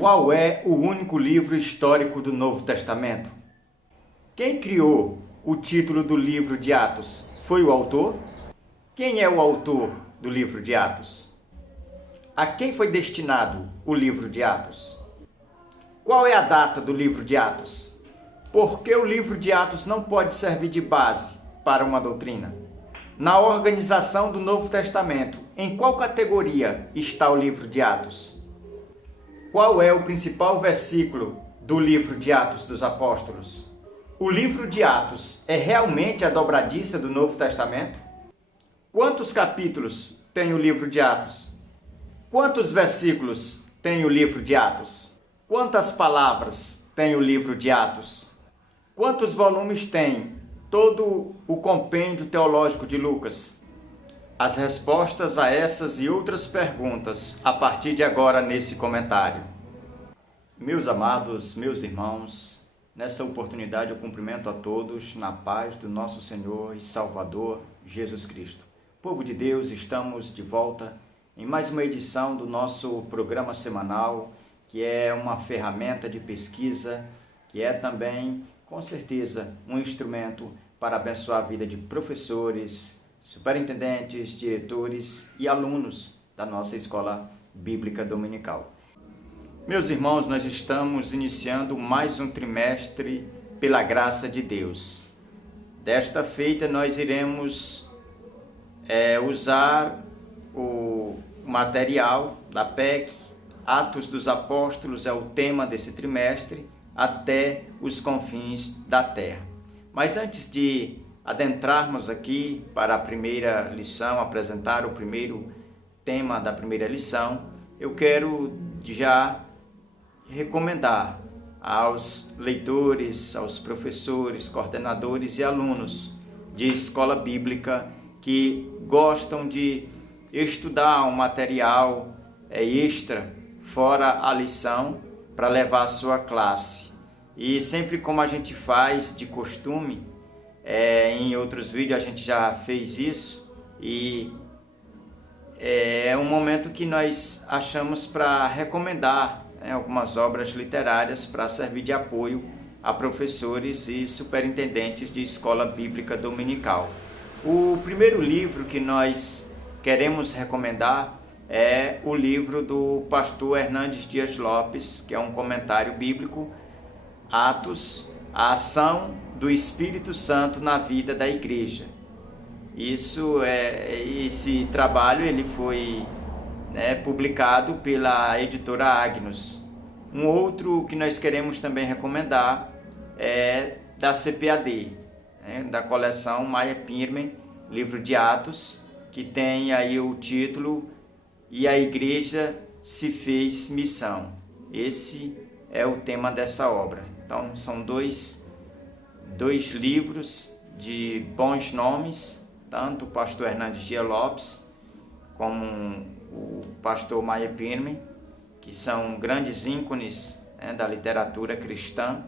Qual é o único livro histórico do Novo Testamento? Quem criou o título do livro de Atos? Foi o autor? Quem é o autor do livro de Atos? A quem foi destinado o livro de Atos? Qual é a data do livro de Atos? Por que o livro de Atos não pode servir de base para uma doutrina? Na organização do Novo Testamento, em qual categoria está o livro de Atos? Qual é o principal versículo do livro de Atos dos Apóstolos? O livro de Atos é realmente a dobradiça do Novo Testamento? Quantos capítulos tem o livro de Atos? Quantos versículos tem o livro de Atos? Quantas palavras tem o livro de Atos? Quantos volumes tem todo o compêndio teológico de Lucas? As respostas a essas e outras perguntas a partir de agora nesse comentário. Meus amados, meus irmãos, nessa oportunidade eu cumprimento a todos na paz do nosso Senhor e Salvador Jesus Cristo. Povo de Deus, estamos de volta em mais uma edição do nosso programa semanal, que é uma ferramenta de pesquisa, que é também, com certeza, um instrumento para abençoar a vida de professores, superintendentes, diretores e alunos da nossa escola bíblica dominical. Meus irmãos, nós estamos iniciando mais um trimestre pela graça de Deus. Desta feita, nós iremos usar o material da PEC. Atos dos Apóstolos é o tema desse trimestre, até os confins da terra. Mas antes de adentrarmos aqui para a primeira lição, apresentar o primeiro tema da primeira lição, eu quero já recomendar aos leitores, aos professores, coordenadores e alunos de escola bíblica que gostam de estudar um material extra, fora a lição, para levar a sua classe. E sempre como a gente faz de costume, em outros vídeos a gente já fez isso, e é um momento que nós achamos para recomendar algumas obras literárias para servir de apoio a professores e superintendentes de escola bíblica dominical. O primeiro livro que nós queremos recomendar é o livro do pastor Hernandes Dias Lopes, que é um comentário bíblico, Atos, a ação do Espírito Santo na vida da igreja. Esse trabalho ele foi publicado pela editora Agnus. Um outro que nós queremos também recomendar é da CPAD, da coleção Meyer Pirmen, livro de Atos, que tem aí o título E a Igreja se fez missão. Esse é o tema dessa obra. Então são dois livros de bons nomes, tanto o pastor Hernandes Dias Lopes como o pastor Meyer Pirmen, que são grandes ícones da literatura cristã,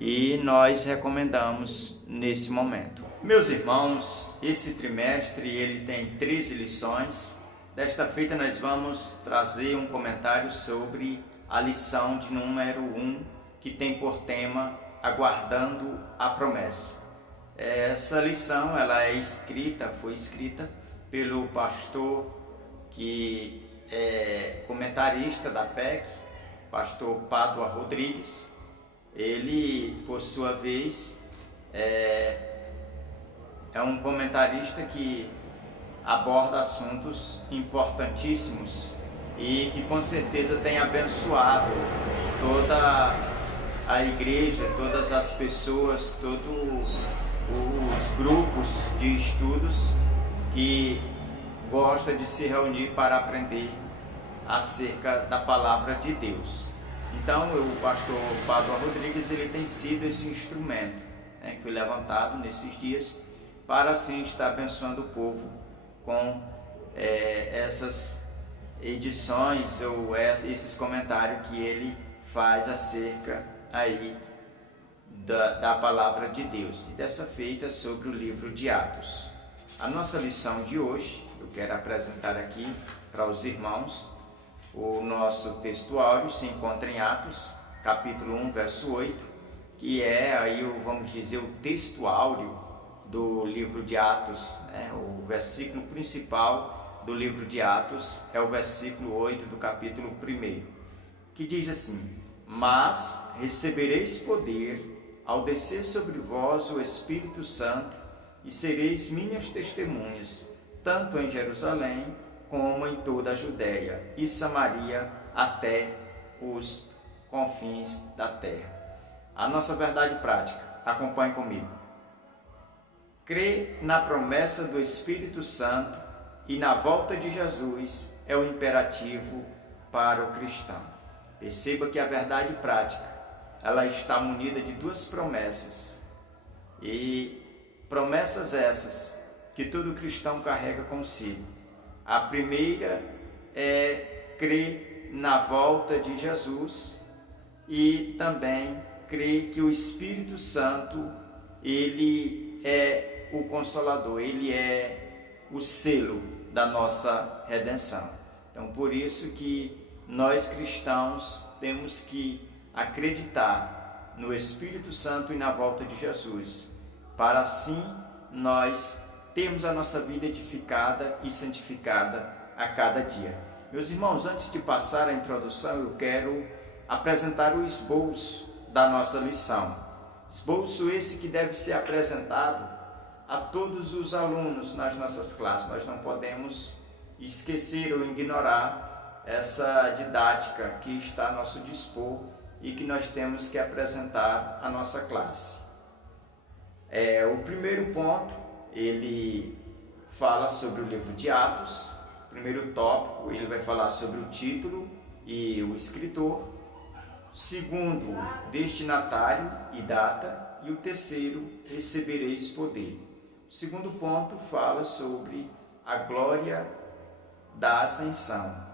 e nós recomendamos nesse momento. Meus irmãos, esse trimestre ele tem 13 lições. Desta feita nós vamos trazer um comentário sobre a lição de número 1, que tem por tema Aguardando a Promessa. Essa lição foi escrita pelo pastor que é comentarista da PEC, pastor Pádua Rodrigues. Ele, por sua vez, é um comentarista que aborda assuntos importantíssimos e que com certeza tem abençoado toda a igreja, todas as pessoas, todos os grupos de estudos que gostam de se reunir para aprender acerca da palavra de Deus. Então, o pastor Pádua Rodrigues ele tem sido esse instrumento que foi levantado nesses dias para assim estar abençoando o povo com essas edições ou esses comentários que ele faz acerca aí da palavra de Deus. E dessa feita sobre o livro de Atos. A nossa lição de hoje, eu quero apresentar aqui para os irmãos O nosso textuário se encontra em Atos, capítulo 1, verso 8, que é aí, vamos dizer, o textuário do livro de Atos, né? O versículo principal do livro de Atos é o versículo 8 do capítulo 1, que diz assim: mas recebereis poder ao descer sobre vós o Espírito Santo, e sereis minhas testemunhas, tanto em Jerusalém como em toda a Judéia e Samaria, até os confins da terra. A nossa verdade prática, acompanhe comigo. Crer na promessa do Espírito Santo e na volta de Jesus é o imperativo para o cristão. Perceba que a verdade prática, ela está munida de duas promessas. E promessas essas que todo cristão carrega consigo. A primeira é crer na volta de Jesus e também crer que o Espírito Santo, ele é o Consolador, ele é o selo da nossa redenção. Então, por isso que nós cristãos temos que acreditar no Espírito Santo e na volta de Jesus, para assim nós termos a nossa vida edificada e santificada a cada dia. Meus irmãos, antes de passar a introdução, eu quero apresentar o esboço da nossa lição. Esboço esse que deve ser apresentado a todos os alunos nas nossas classes. Nós não podemos esquecer ou ignorar essa didática que está a nosso dispor e que nós temos que apresentar à nossa classe. O primeiro ponto, ele fala sobre o livro de Atos. O primeiro tópico, ele vai falar sobre o título e o escritor. Segundo, destinatário e data. E o terceiro, recebereis poder. O segundo ponto fala sobre a glória da ascensão.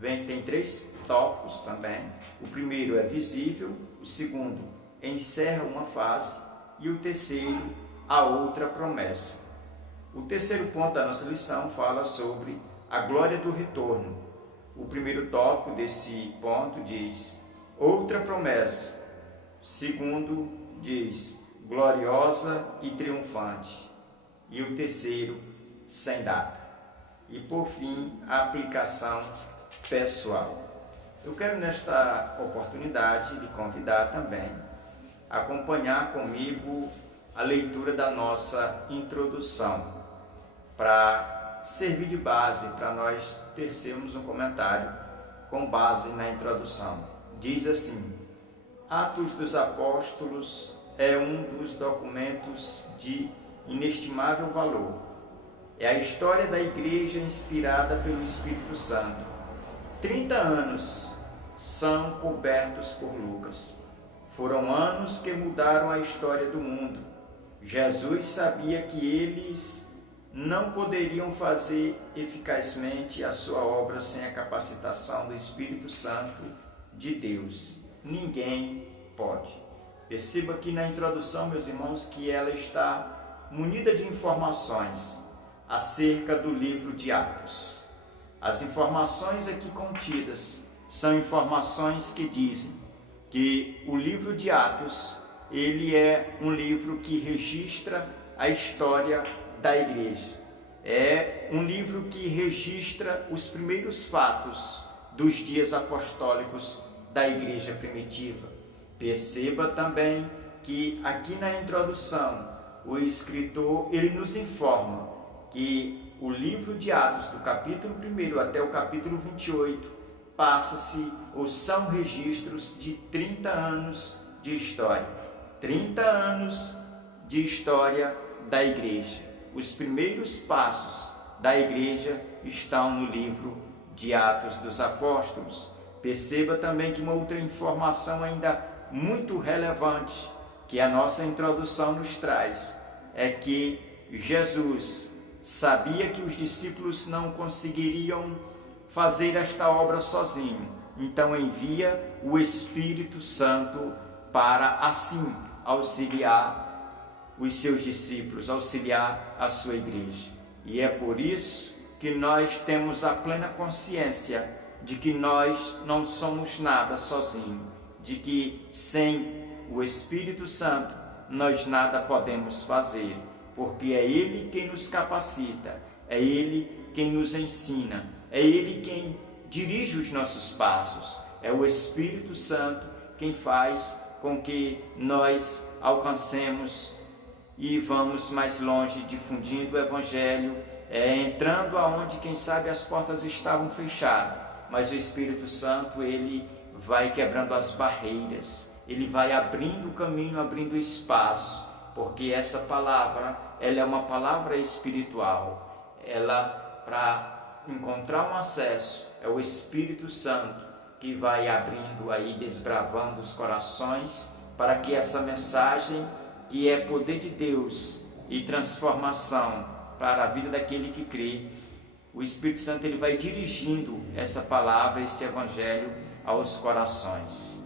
Tem três tópicos também. O primeiro é visível, o segundo encerra uma fase e o terceiro, a outra promessa. O terceiro ponto da nossa lição fala sobre a glória do retorno. O primeiro tópico desse ponto diz outra promessa. O segundo diz gloriosa e triunfante. E o terceiro, sem data. E por fim, a aplicação pessoal. Eu quero nesta oportunidade lhe convidar também a acompanhar comigo a leitura da nossa introdução, para servir de base para nós tecermos um comentário com base na introdução. Diz assim: Atos dos Apóstolos é um dos documentos de inestimável valor. É a história da igreja inspirada pelo Espírito Santo. 30 anos são cobertos por Lucas. Foram anos que mudaram a história do mundo. Jesus sabia que eles não poderiam fazer eficazmente a sua obra sem a capacitação do Espírito Santo de Deus. Ninguém pode. Perceba aqui na introdução, meus irmãos, que ela está munida de informações acerca do livro de Atos. As informações aqui contidas são informações que dizem que o livro de Atos, ele é um livro que registra a história da igreja. É um livro que registra os primeiros fatos dos dias apostólicos da igreja primitiva. Perceba também que aqui na introdução o escritor ele nos informa que o livro de Atos, do capítulo 1 até o capítulo 28, passa-se ou são registros de 30 anos de história. 30 anos de história da igreja. Os primeiros passos da igreja estão no livro de Atos dos Apóstolos. Perceba também que uma outra informação ainda muito relevante que a nossa introdução nos traz é que Jesus sabia que os discípulos não conseguiriam fazer esta obra sozinho, então envia o Espírito Santo para assim auxiliar os seus discípulos, auxiliar a sua igreja. E é por isso que nós temos a plena consciência de que nós não somos nada sozinhos, de que sem o Espírito Santo nós nada podemos fazer, porque é Ele quem nos capacita, é Ele quem nos ensina, é Ele quem dirige os nossos passos, é o Espírito Santo quem faz com que nós alcancemos e vamos mais longe difundindo o Evangelho, entrando aonde quem sabe as portas estavam fechadas, mas o Espírito Santo ele vai quebrando as barreiras, ele vai abrindo o caminho, abrindo espaço, porque essa palavra ela é uma palavra espiritual, ela para encontrar um acesso é o Espírito Santo que vai abrindo aí, desbravando os corações para que essa mensagem que é poder de Deus e transformação para a vida daquele que crê, o Espírito Santo ele vai dirigindo essa palavra, esse evangelho aos corações.